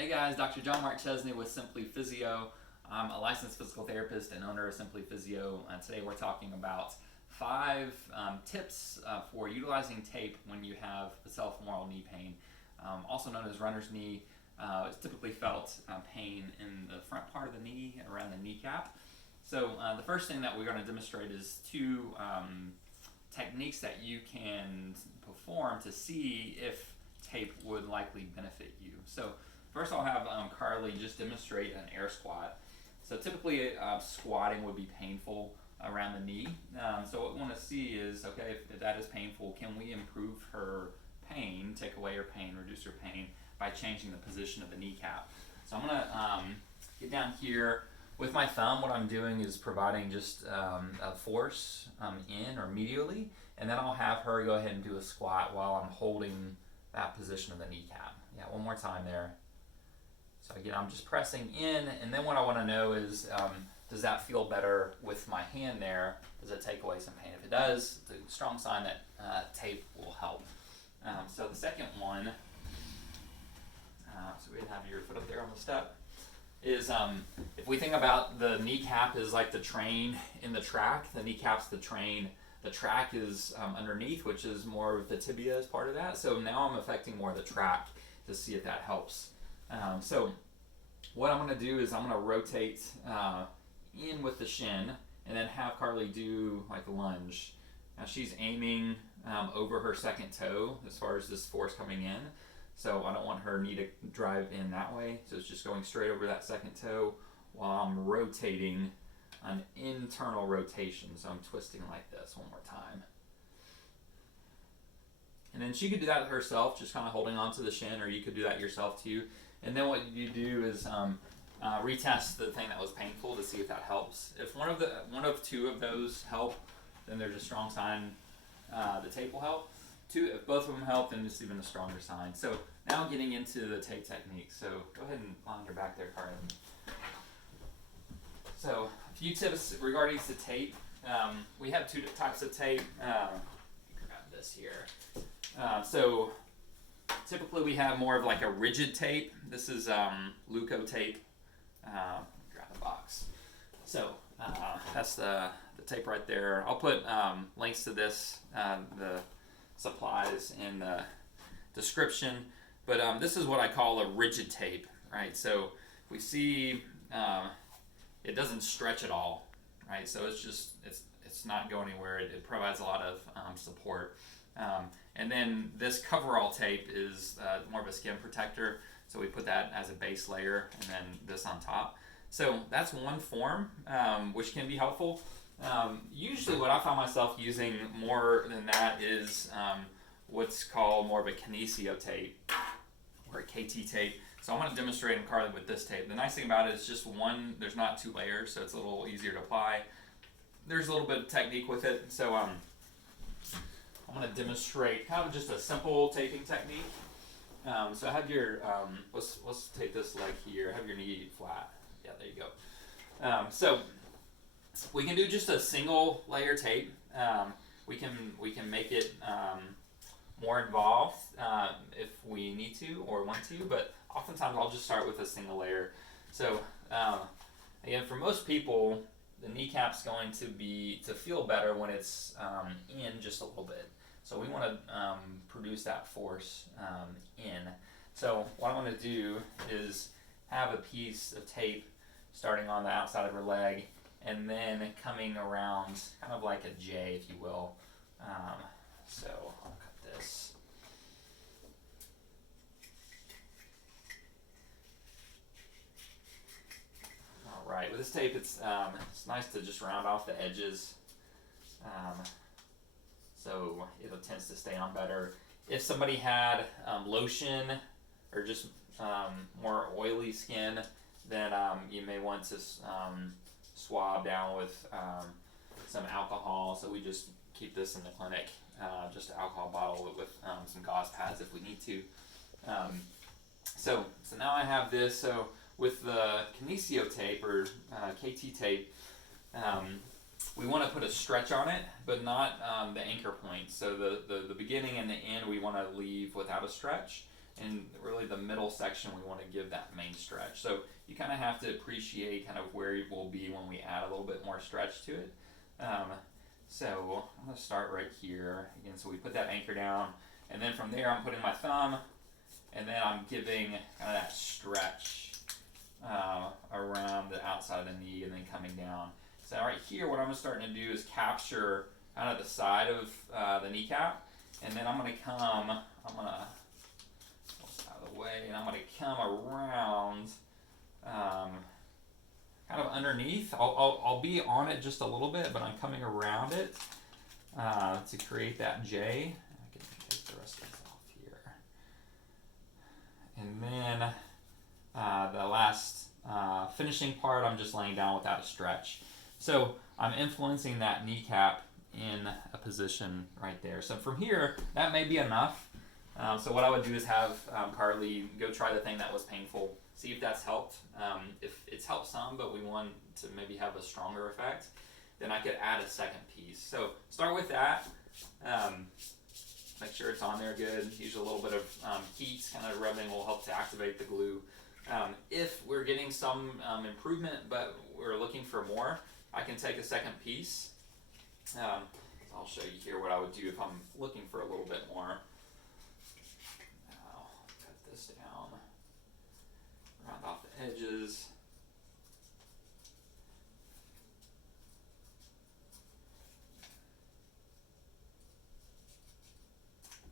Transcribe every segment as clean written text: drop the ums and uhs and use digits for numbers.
Hey guys, Dr. John Mark Chesney with Simply Physio. I'm a licensed physical therapist and owner of Simply Physio. Today we're talking about 5 tips for utilizing tape when you have patella-femoral knee pain, also known as runner's knee. It's typically felt pain in the front part of the knee, around the kneecap. So the first thing that we're going to demonstrate is two techniques that you can perform to see if tape would likely benefit you. So first I'll have Carly just demonstrate an air squat. So typically squatting would be painful around the knee. So what we want to see is, okay, if that is painful, can we improve her pain, take away her pain, reduce her pain by changing the position of the kneecap. So I'm going to get down here. With my thumb, what I'm doing is providing just a force in or medially, and then I'll have her go ahead and do a squat while I'm holding that position of the kneecap. Yeah, one more time there. So again, I'm just pressing in, and then what I want to know is, does that feel better with my hand there? Does it take away some pain? If it does, it's a strong sign that tape will help. So the second one, so we'd have your foot up there on the step, is if we think about the kneecap is like the train in the track, the kneecap's the train, the track is underneath, which is more of the tibia as part of that. So now I'm affecting more of the track to see if that helps. So what I'm going to do is I'm going to rotate in with the shin and then have Carly do like a lunge. Now she's aiming over her second toe as far as this force coming in. So I don't want her knee to drive in that way. So it's just going straight over that second toe while I'm rotating an internal rotation. So I'm twisting like this one more time. And then she could do that herself, just kind of holding onto the shin, or you could do that yourself too. And then what you do is retest the thing that was painful to see if that helps. If one of two of those help, then there's a strong sign the tape will help. If both of them help, then it's even a stronger sign. So now getting into the tape technique. So go ahead and lie on your back there, Carly. So a few tips regarding the tape. We have two types of tape. Grab this here. So typically we have more of like a rigid tape. This is Leuco tape. Grab the box. So that's the tape right there. I'll put links to this, the supplies in the description. But this is what I call a rigid tape, right? So we see it doesn't stretch at all, right? So it's not going anywhere. It provides a lot of support. And then this coverall tape is more of a skin protector. So we put that as a base layer and then this on top. So that's one form, which can be helpful. Usually what I find myself using more than that is what's called more of a kinesio tape or a KT tape. So I'm going to demonstrate in Carly with this tape. The nice thing about it is just one, there's not 2 layers, so it's a little easier to apply. There's a little bit of technique with it. So I'm going to demonstrate kind of just a simple taping technique. So have your, let's take this leg here, have your knee flat. Yeah, there you go. So we can do just a single layer tape. We can make it more involved if we need to or want to, but oftentimes I'll just start with a single layer. So again, for most people, the kneecap's going to feel better when it's in just a little bit. So we want to produce that force in. So what I'm going to do is have a piece of tape starting on the outside of her leg and then coming around kind of like a J, if you will. So I'll cut this. All right, with this tape, it's nice to just round off the edges. So it tends to stay on better. If somebody had lotion or just more oily skin, then you may want to swab down with some alcohol. So we just keep this in the clinic, just an alcohol bottle with some gauze pads if we need to. So now I have this. So with the kinesio tape or KT tape, we want to put a stretch on it, but not the anchor point. So the beginning and the end we want to leave without a stretch. and really the middle section we want to give that main stretch. So you kind of have to appreciate kind of where it will be when we add a little bit more stretch to it. So I'm going to start right here again. So we put that anchor down, and then from there I'm putting my thumb, and then I'm giving kind of that stretch around the outside of the knee, and then coming down. So right here, what I'm starting to do is capture kind of the side of the kneecap, and then I'm going to pull this out of the way, and I'm going to come around, kind of underneath. I'll be on it just a little bit, but I'm coming around it to create that J. I can take the rest of this off here. And then the last finishing part, I'm just laying down without a stretch. So I'm influencing that kneecap in a position right there. So from here, that may be enough. So what I would do is have Carly go try the thing that was painful, see if that's helped. If it's helped some, but we want to maybe have a stronger effect, then I could add a second piece. So start with that. Make sure it's on there good. Use a little bit of heat, kind of rubbing will help to activate the glue. If we're getting some improvement, but we're looking for more, I can take a second piece. I'll show you here what I would do if I'm looking for a little bit more. I'll cut this down, round off the edges.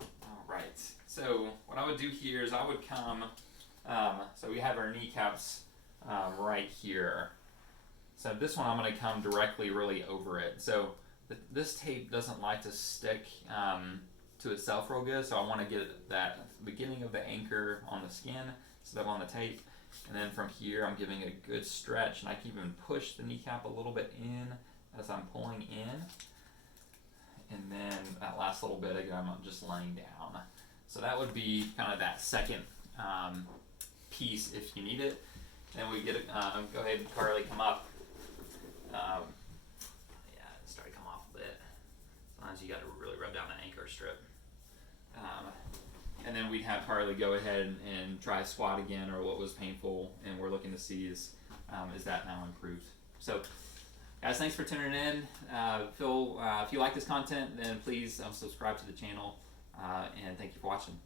All right, so what I would do here is I would come, so we have our kneecaps right here. So this one I'm going to come directly really over it. So this tape doesn't like to stick to itself real good, so I want to get that beginning of the anchor on the skin instead of on the tape. And then from here I'm giving a good stretch, and I can even push the kneecap a little bit in as I'm pulling in. And then that last little bit again, I'm just laying down. So that would be kind of that second piece if you need it. Then we get it, go ahead and Carly, come up. Start to come off a bit. Sometimes you got to really rub down the anchor strip. And then we'd have Carly go ahead and try squat again, or what was painful, and we're looking to see is that now improved. So guys, thanks for tuning in. If you like this content, then please subscribe to the channel, and thank you for watching.